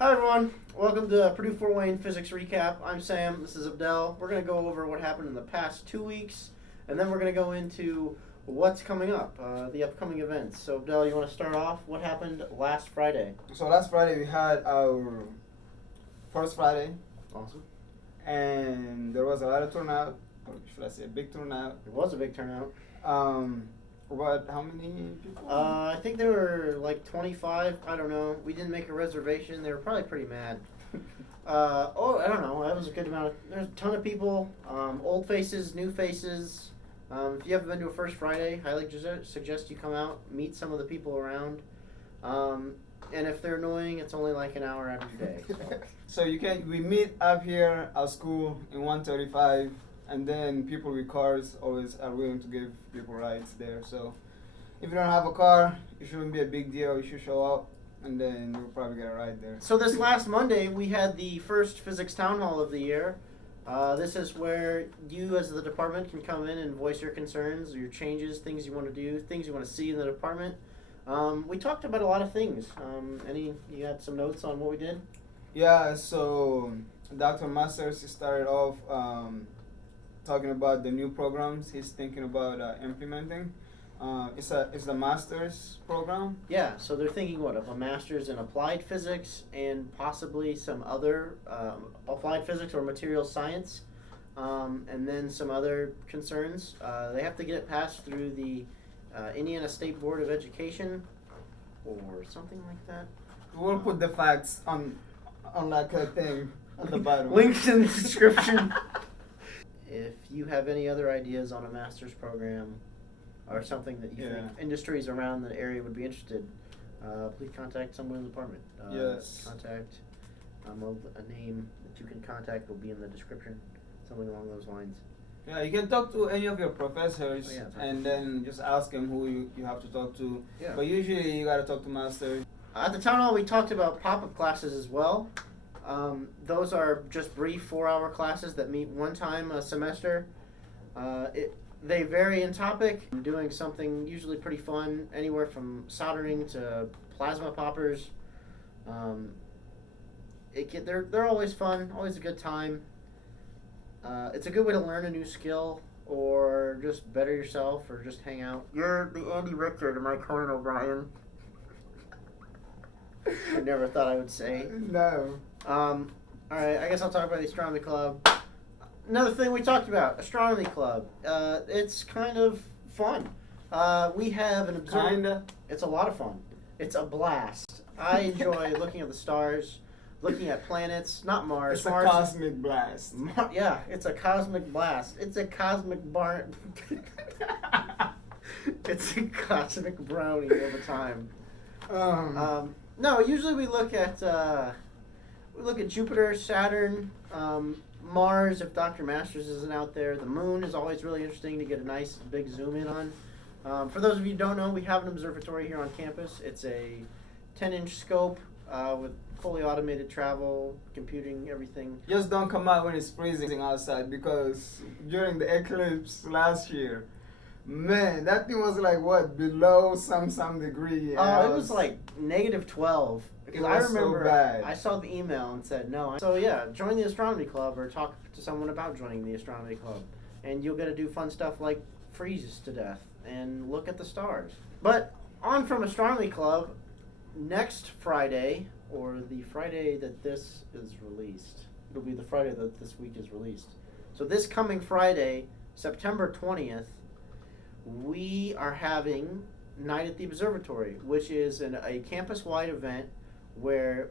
Hi everyone, welcome to Purdue Fort Wayne Physics Recap. I'm Sam, this is Abdel. We're going to go over what happened in the past 2 weeks, and then we're going to go into what's coming up, the upcoming events. So Abdel, you want to start off? What happened last Friday? So last Friday we had our first Friday, Awesome. and there was a lot of turnout, or should I say a big turnout. It was a big turnout. How many people? I think there were like 25, I don't know. We didn't make a reservation, they were probably pretty mad. I don't know, that was a good amount there's a ton of people, old faces, new faces. If you haven't been to a First Friday, highly suggest you come out, meet some of the people around. And if they're annoying, it's only like an hour out of your day. So we meet up here at school in 135, and then people with cars always are willing to give people rides there. So if you don't have a car, it shouldn't be a big deal. You should show up, and then you'll probably get a ride there. So this last Monday, we had the first physics town hall of the year. This is where you as the department can come in and voice your concerns, your changes, things you want to do, things you want to see in the department. We talked about a lot of things. You had some notes on what we did? Yeah, so Dr. Masters started off talking about the new programs he's thinking about implementing. It's the master's program. Yeah, so they're thinking of a master's in applied physics and possibly some other applied physics or material science, and then some other concerns. They have to get it passed through the Indiana State Board of Education or something like that. We'll put the facts on like a thing at the bottom. Links in the description. If you have any other ideas on a master's program or something that you think industries around the area would be interested, please contact someone in the department. Yes. Contact a name that you can contact will be in the description, something along those lines. Yeah, you can talk to any of your professors and right. then just ask them who you have to talk to. Yeah. But usually you got to talk to masters. At the town hall, we talked about pop-up classes as well. Those are just brief 4-hour classes that meet one time a semester. They vary in topic, doing something usually pretty fun, anywhere from soldering to plasma poppers. They're always fun, always a good time. It's a good way to learn a new skill or just better yourself or just hang out. You're the Andy Richter to my Conan O'Brien. I never thought I would say. No. Alright, I guess I'll talk about the astronomy club. Another thing we talked about, astronomy club. It's kind of fun. We have an observer. Kinda. It's a lot of fun. It's a blast. I enjoy looking at the stars, looking at planets, not Mars. It's Mars a cosmic blast. Yeah, it's a cosmic blast. It's a cosmic It's a cosmic brownie over time. No, usually we look at Jupiter, Saturn, Mars if Dr. Masters isn't out there. The moon is always really interesting to get a nice big zoom in on. For those of you who don't know, we have an observatory here on campus. It's a 10-inch scope with fully automated travel, computing, everything. Just don't come out when it's freezing outside, because during the eclipse last year, man, that thing was like below some degree. It was like -12. Because I remember so bad. I saw the email and said no. So yeah, join the astronomy club or talk to someone about joining the astronomy club, and you'll get to do fun stuff like freeze to death and look at the stars. But on from astronomy club, next Friday, or the Friday that this is released, it'll be the Friday that this week is released. So this coming Friday, September 20th, we are having Night at the Observatory, which is a campus-wide event where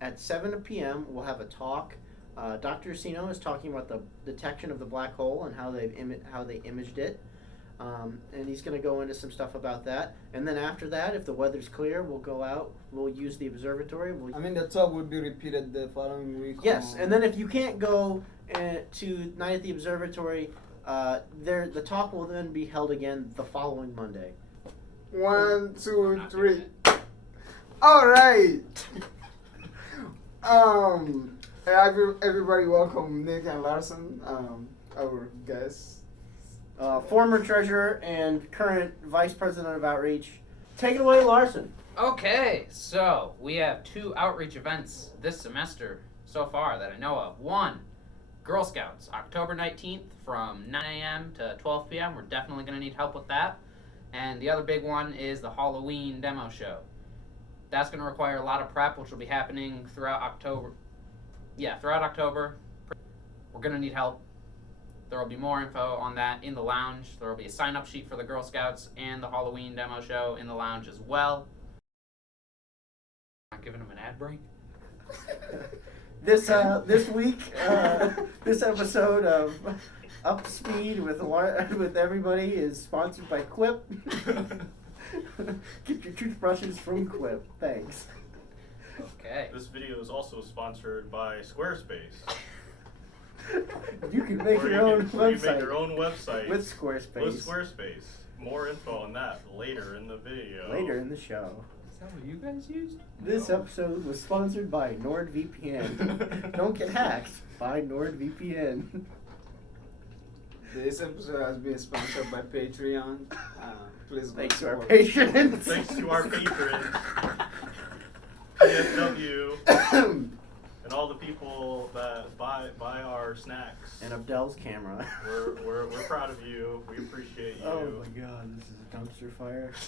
at 7 p.m. we'll have a talk. Dr. Ursino is talking about the detection of the black hole and how they imaged it. And he's going to go into some stuff about that. And then after that, if the weather's clear, we'll go out. We'll use the observatory. The talk would be repeated the following week. Yes, and then if you can't go to Night at the Observatory, the talk will then be held again the following Monday. 1, 2, 3. All right. Everybody, welcome Nick and Larson, our guests. Former treasurer and current vice president of outreach. Take it away, Larson. Okay, so we have 2 outreach events this semester so far that I know of. One, Girl Scouts, October 19th from 9 a.m. to 12 p.m. We're definitely going to need help with that. And the other big one is the Halloween demo show. That's going to require a lot of prep, which will be happening throughout October. Yeah, throughout October. We're going to need help. There will be more info on that in the lounge. There will be a sign-up sheet for the Girl Scouts and the Halloween demo show in the lounge as well. Not giving them an ad break? This week, this episode of Up to Speed with everybody is sponsored by Quip. Get your toothbrushes from Quip. Thanks. Okay. This video is also sponsored by Squarespace. You can make Or your own you can website. make your own website with Squarespace. With Squarespace. More info on that later in the video. Later in the show. Is that what you guys used? This episode was sponsored by NordVPN. Don't get hacked by NordVPN. This episode has been sponsored by Patreon. Please go Thanks to our support. patrons. Thanks to our patrons, PFW, and all the people that buy our snacks. And Abdel's camera. We're proud of you. We appreciate you. Oh my god, this is a dumpster fire.